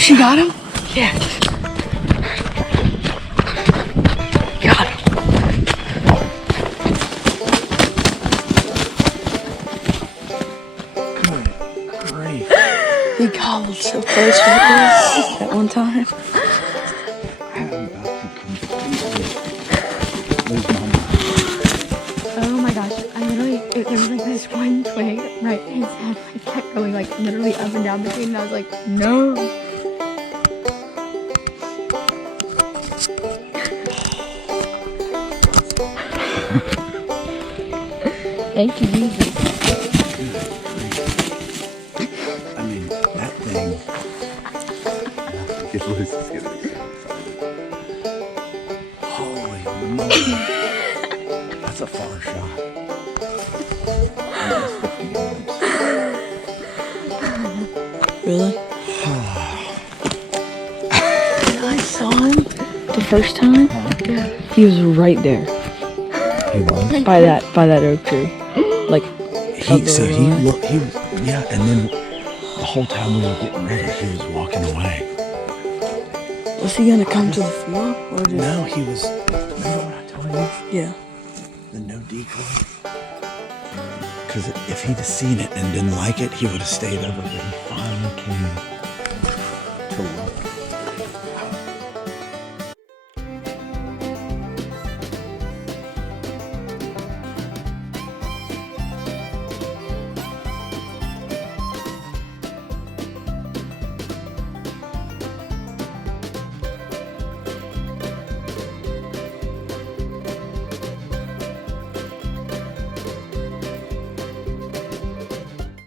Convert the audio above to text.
She got him? Yeah. Got him. Good grief. He gobbled so close right there at one time. I'm about to completely lose my mind. Oh my gosh, there was like this one twig right in his head, like kept going like literally up and down the tree, and I was like, no. Thank you, Jesus. I mean, that thing. It was just gonna be so excited. Holy moly. That's a far shot. Almost 50 yards. Really? When I saw him the first time, he was right there. He was? By that oak tree. Like, He was, yeah, and then the whole time we were getting ready, he was walking away. was he gonna come to the field? Or just... No, he was, remember what I told you? Yeah. The no decoy? Because if he'd have seen it and didn't like it, he would have stayed over, but he finally came.